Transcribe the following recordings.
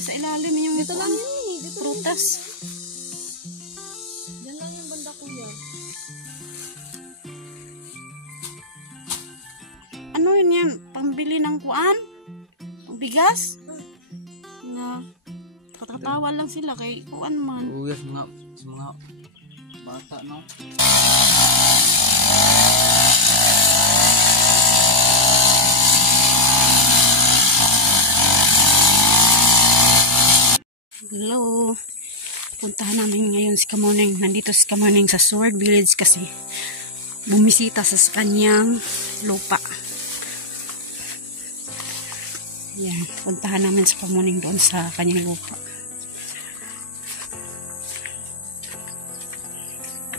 nasa ilalim yung dito lang yun eh. Dito prutas. Diyan lang yung banda kuya. Ano yun yan? Pambili ng kuan? Bigas? Na katatawa lang sila kay kuan man. Uyas mga bata no. Hello. Puntahan namin ngayon si Kamoneng. Nandito si Kamoneng sa Sword Village kasi bumisita sa kanyang lupa. Yan. Puntahan namin si Kamoneng doon sa kanyang lupa.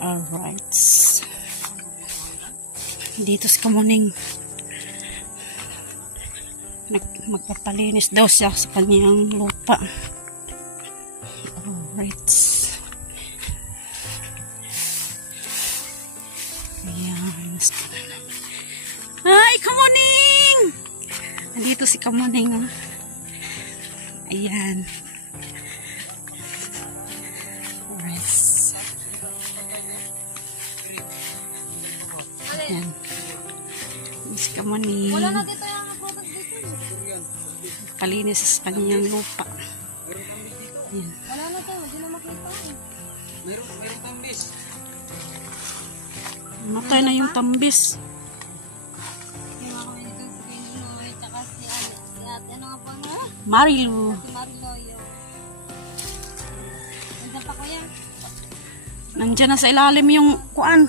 Alright. Dito si Kamoneng. Magpapalinis daw siya sa kanyang lupa. Alright. Ayan. Hi, Kamoneng! Nandito si Kamoneng. Oh. Ayan. Alright. Ayan. Si Kamoneng. Wala na dito yung product dito. Kalinis sa kanyang lupa. Ayan. Wala na tayo. Hindi na makita. Meron tambis. Matay na yung tambis. Yung mga kami dito si Pinoy. Tsaka si ate. Ano nga po nga? Marilu. Si Mariloyo. Nandiyan pa kuya. Nandiyan na sa ilalim yung kuan.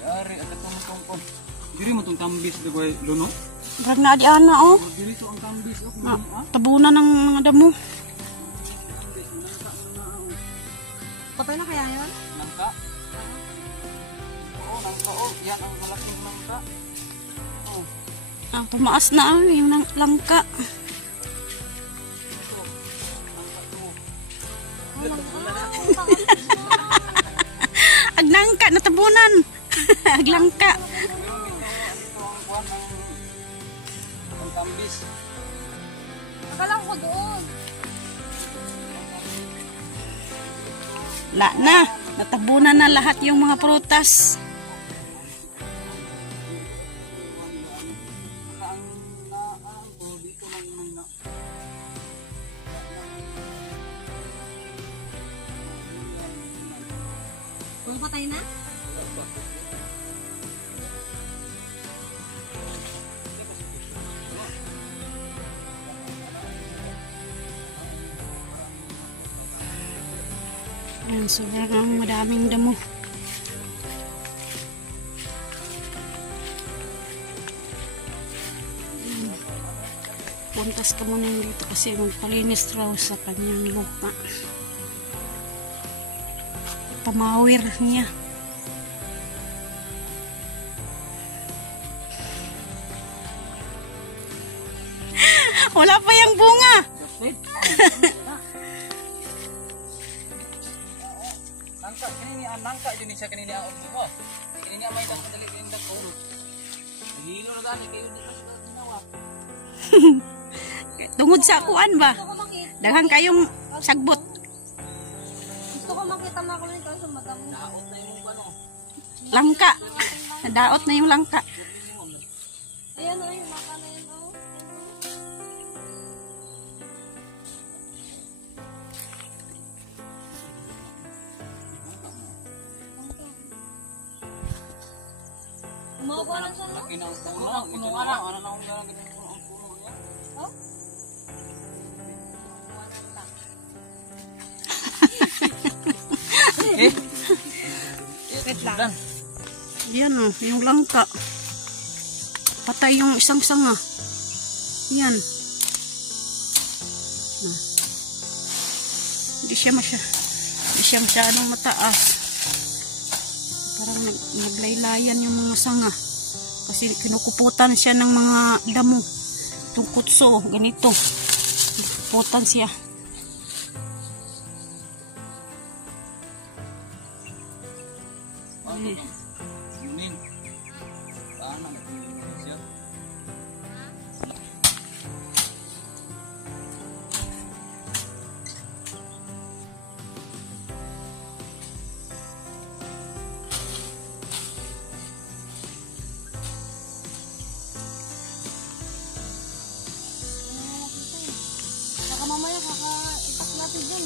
Yari at tong. Diri mo tong tambis di ba luno? Brag na di ana oh. Diri to ang tambis oh. Tabunan ng mga damo. Patay na kaya yun? Nangka. Oo, nangka oh. Yan ang malaking nangka. Oh. Tumaas na yung langka. Aglangka natabunan. Aglangka. Ang tambis. Akala ko doon. La na. Natabunan na lahat yung mga prutas. Kung patay na? Ayan, sobrang madaming damo. Puntas ka muna dito kasi magpalinis raw sa kanyang lupa. Pamawir niya. Wala pa yung bunga. Nangka kini ang nangka din siya kanini ang ko. Kini may nang dalitin ko. Hilo na gani kayo di mas ginawa. Tungod sa kuan ba? Gusto ko makita. Daghang kayong sagbot. Gusto ko makita na ako nito sa mata mo. Daot na yung ano. Langka. Nadaot na yung langka. Ayan o, yung maka na yun o. Umawa lang siya no? Laki ng puno. Puno nga na. Ano na ang puno niya? Oh? Wait lang. Yan o, yung langka. Patay yung isang sanga. Yan. Hindi siya masyadong mataas. Parang naglaylayan yung mga sanga. Kasi kinukuputan siya ng mga damo. Itong kutso, ganito. Kinukuputan siya. Yunin. Paano siya? mamaya kakaitak natin dyan.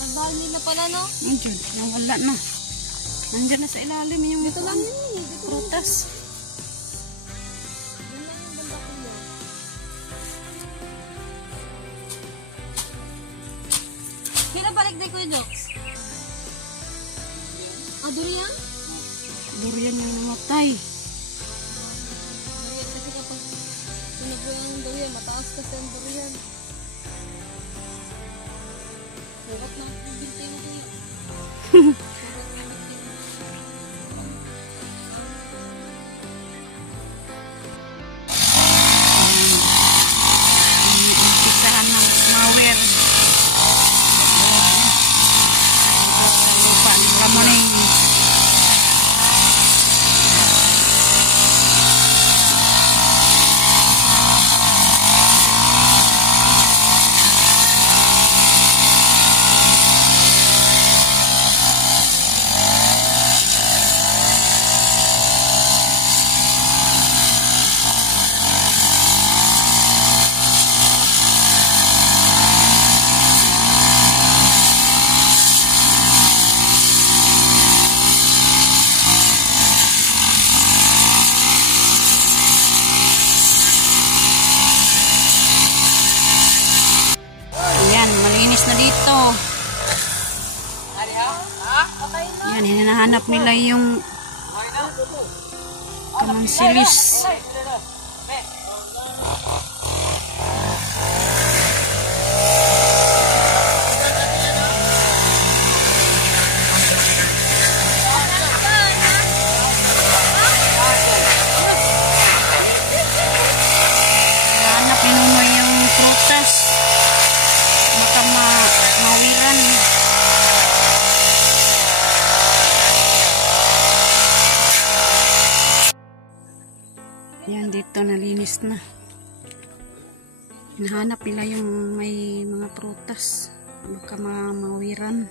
Nagdahal nila pala, no? Nandiyan, nawala na. Nandiyan na sa ilalim yung Dito lang yun eh. Dito lang. prutas. Yun lang yung banda ko yun. Kailan balik din ko yung jokes? Ah, durian? Durian yung namatay. Durian kasi kapag tunog yung durian, mataas kasi ang durian. Huwag na ang binti mo ko yun. Umpisahan ng mawir. Sa lupa ng Ramoning. Ayan, malinis na dito. Ayan, hinahanap nila yung kamansilis. Hinahanap ni Nunoy yung prutas. Baka mawiran. Yan, dito nalinis na. Hinahanap nila yung may mga prutas. Baka mawiran.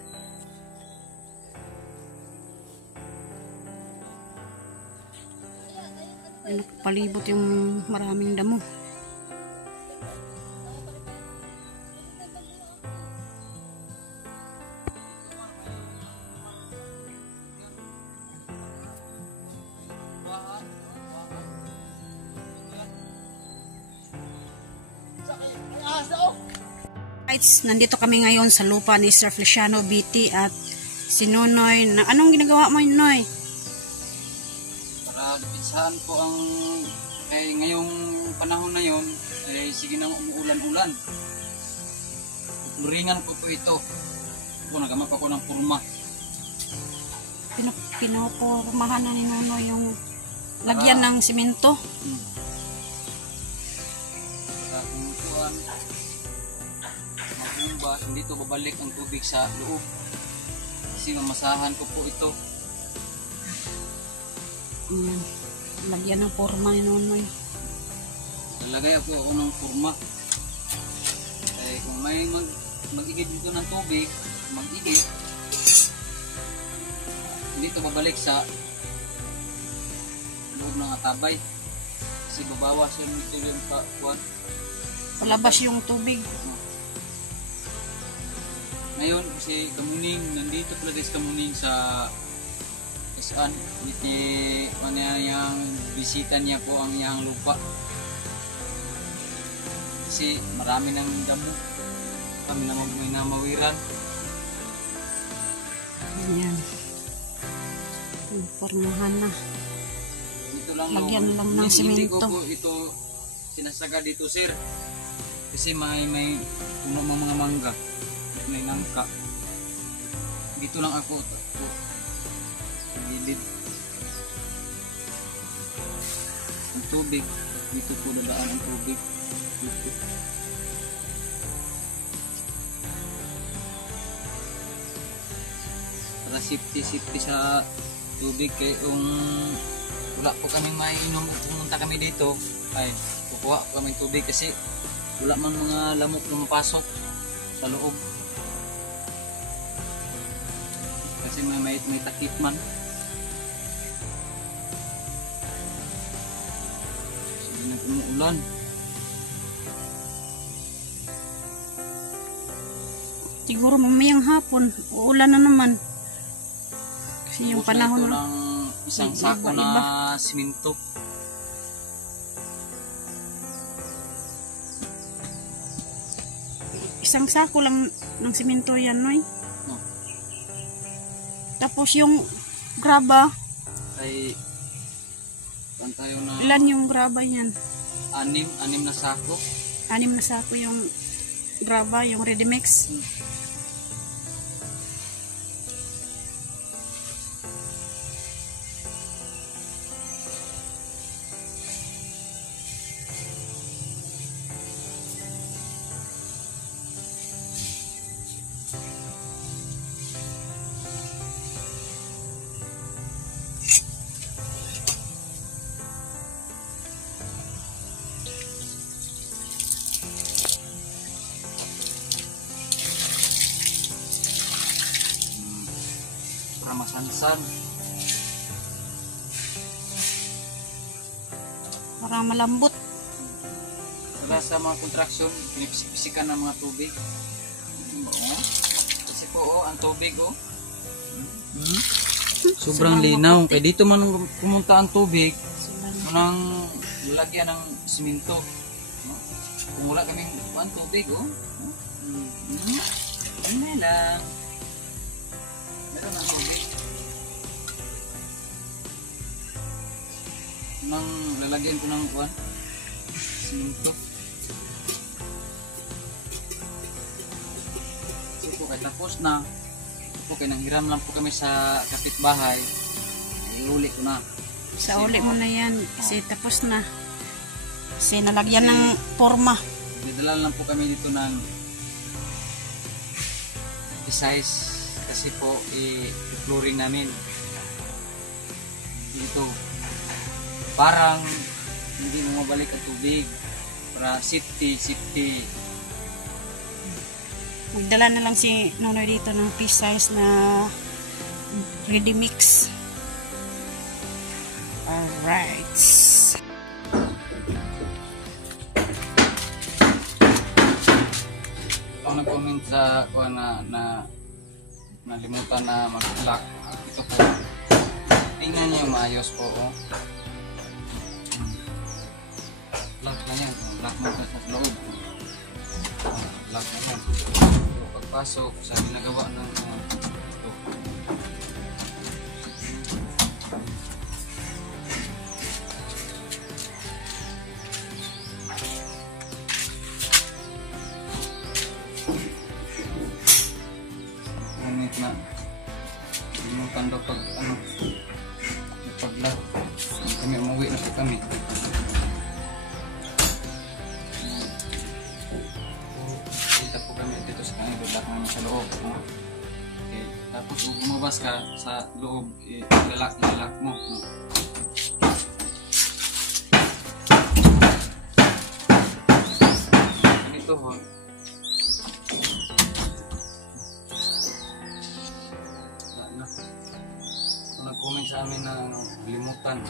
Yan, nakapalibot yung maraming damo. Guys, nandito kami ngayon sa lupa ni Sir Feliciano BT at si Nonoy. Anong ginagawa mo, Noy? Para pisahan po ang kay ngayong panahon na yon ay sige nang umuulan-ulan. Luringan ko po ito. Ako nagamap ako ng purma. Pinupurmahan na ni Nonoy yung lagyan ng simento. Para kumukuhan, magbumba, hindi ito babalik ang tubig sa loob. Kasi mamasahan ko po ito. Ayan, lagyan ng purma ni Nonoy. Lalagay ako ng purma. Eh, kung may mag-igib dito ng tubig, mag-igib. Hindi ito babalik sa loob ng atabay. Kasi babawas yung kuwan. Palabas yung tubig. Ngayon kasi Kamuning, nandito pala guys Kamuning sa isaan. Iti panayang bisita niya po ang iyang lupa. Kasi marami ng damo. Kami na may namawiran. Ayan. Purmahan na. Dito lang Lagyan lang ng Hindi ko simento. po ito sinasaga dito sir. Kasi may puno mga mangga. May nangka. Dito lang ako. Gilid. Ang tubig. Dito po dadaan ang tubig. Dito. Para safety sa tubig kay wala po kami mainom kung pumunta kami dito ay kukuha po kami tubig kasi wala man mga lamok lumapasok sa loob kasi may takip man. Sige na umuulan. Siguro mamayang hapon, uulan na naman. Kasi yung Ubos na panahon ito ng isang sako iba. na siminto. Isang sako lang ng simento yan, Noy. No. Tapos yung graba, Ay, pan tayo na ilan yung graba yan? anim na sako. 6 na sako yung graba, yung ready mix. Para masansan. Para malambot. Wala sa mga kontraksyon, pinipisikan ng mga tubig. Oo. Kasi po, ang tubig, sobrang linaw. Kaya dito man pumunta ang tubig, unang lalagyan ng siminto. No? Kung wala kaming ang tubig, ano lang. Meron ang tubig. Unang lalagyan ko ng siminto. So po, kaya tapos na. Po, kaya nanghiram lang po kami sa kapitbahay. Iluli ko na. Sa uli mo na yan, kasi tapos na. Kasi nalagyan ng forma. Didala lang po kami dito ng size kasi po i-flooring namin dito. Parang hindi mo mabalik ang tubig. Para safety. Magdala na lang si Nonoy dito ng precise na ready mix. Alright. Ang nag-comment sa na nalimutan na mag-lock. Ito po. Tingnan niyo maayos po. Lock na yan. Lock mo sa loob. Lock na yan. Pagpasok sa ginagawa ng ito. Ngunit na limutan daw pag pag-lock. Kami umuwi na po kami. Kita po kami dito sa kanila, lock namin sa loob. Okay. Tapos kung bumabas ka sa loob, ilalak mo. Ganito ho. Wala na. Kung nag-comment sa amin na limutan.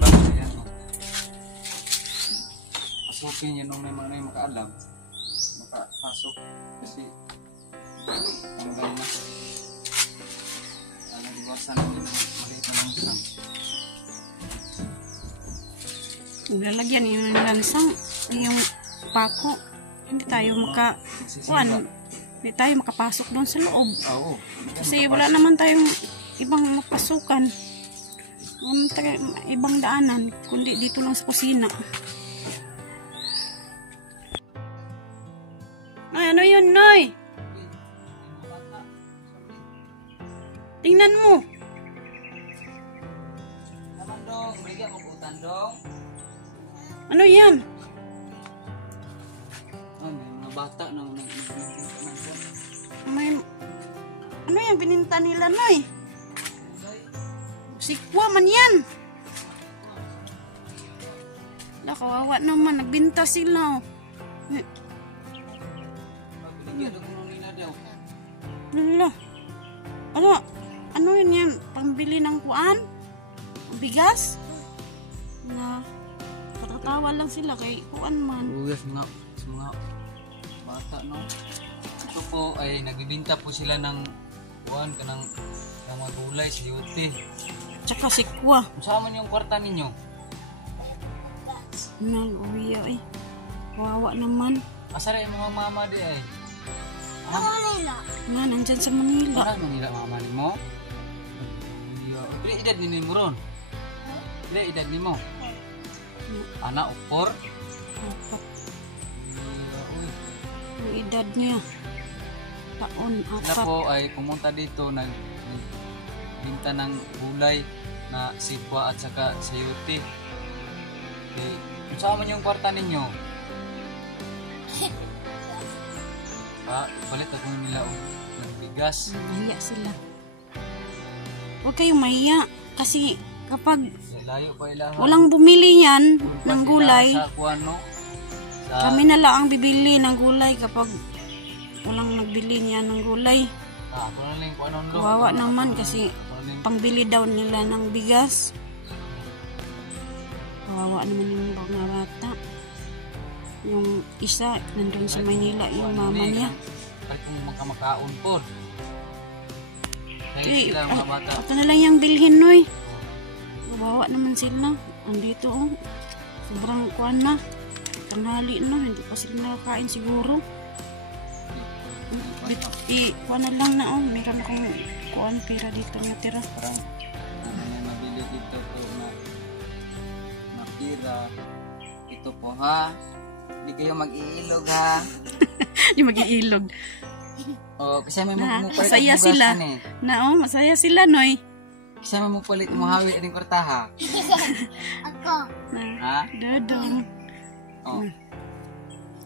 Lock na yan. Pasukin yun nung may mga makaalam. Makapasok. Kasi tanggal na. Alam, iwasan namin maliit na langsang. Lalagyan yung lansang, yung pako. Hindi tayo hindi tayo makapasok doon sa loob. Oo. Kasi wala naman tayong ibang mapasukan. Ibang daanan, kundi dito lang sa kusina. Ay, ano yun, Noy? Tingnan mo. Tandong, bigyan mo po tandong. Ano yan? May mga bata na Ano yan, bininta nila, Noy? Sikwa man yan. Wala, kawawa naman. Nagbinta sila. Bigyan ako nung nila daw. Wala. Ano yun yan? Pambili ng kuan? Bigas? Na patatawa lang sila kay kuan man. Ugas nga sa mga bata, no? Ito po ay nagbibinta po sila ng buwan ka ng mga gulay sa yote. Tsaka sikwa. Kung saan man yung kwarta ninyo? Naluya eh. Kawawa naman. Asara yung mga mama di ay. Nga, nandyan sa Manila. Para Manila mama ni mo? Pila edad ni mo ron? Pila edad ni mo? Anak upor? Apat. Ang edad niya. Taon, Sila apat. po ay pumunta dito nagbinta ng gulay na sipwa at saka sayote. Okay. Kung saan man yung kwarta ninyo? Palit ako nila ng bigas. Mahiya sila. Huwag kayong mahiya. Kasi kapag Layo pa ilahan. walang bumili yan ng gulay, Sa kuano? Sa kami na lang ang bibili ng gulay kapag walang nagbili niya ng gulay. ako na lang kung anong Kawawa naman kasi pangbili daw nila ng bigas. Kawawa naman yung mga bata. Yung isa, nandun sa Manila, yung mama niya. Kahit kung magkamakaon po. Kaya Okay, sila mga bata. ito na lang yung bilhin, Noy. Kawawa naman sila. Andito, oh. Sobrang kuwan na. Tanghali na, hindi pa sila nakakain siguro. Kuwan na lang na, oh. Meron akong kuwan, pira dito natira. Parang ano na mabili dito po na mapira. Ito po ha. Hindi kayo mag-iilog ha. Yung mag-iilog. O, kasi may Na, magmupalit masaya sila. Na, oh, masaya sila, Noy. Kasi may magpalit mo hawi ang kwarta ha. Na, Ha? dadong. O.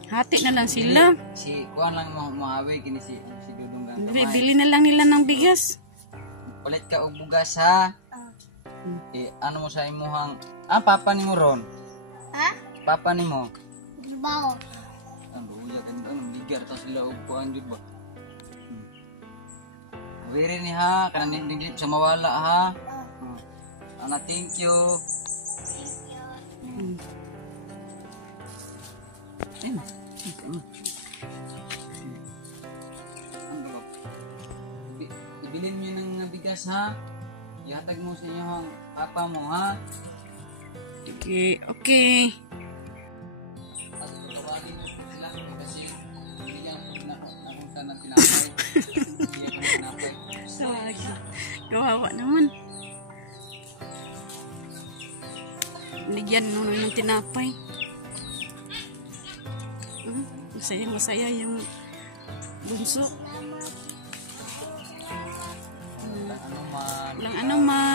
Hati na lang sila. Si kuan lang mo mahawi kini si Dudong gang kamay. Bili na lang nila ng bigas. Palit ka og bugas ha. Ano mo sa imuhang papa nimo ron? Ha? Papa nimo. Bao. Ang buya kan ang ligar ta sila og kuan jud ba. Wiri ni ha kanang dingdip sa mawala ha. Ana thank you. Ibilin mo ng bigas ha. Ihatag mo sa inyo ang papa mo ha. Okay, okay. Pagkawalin mo sila kasi hindi yan napunta ng tinapay. Hindi yan ng tinapay. Kawawa naman. Ligyan mo ng tinapay. Masaya yung bunso. Ano man. Walang ano man.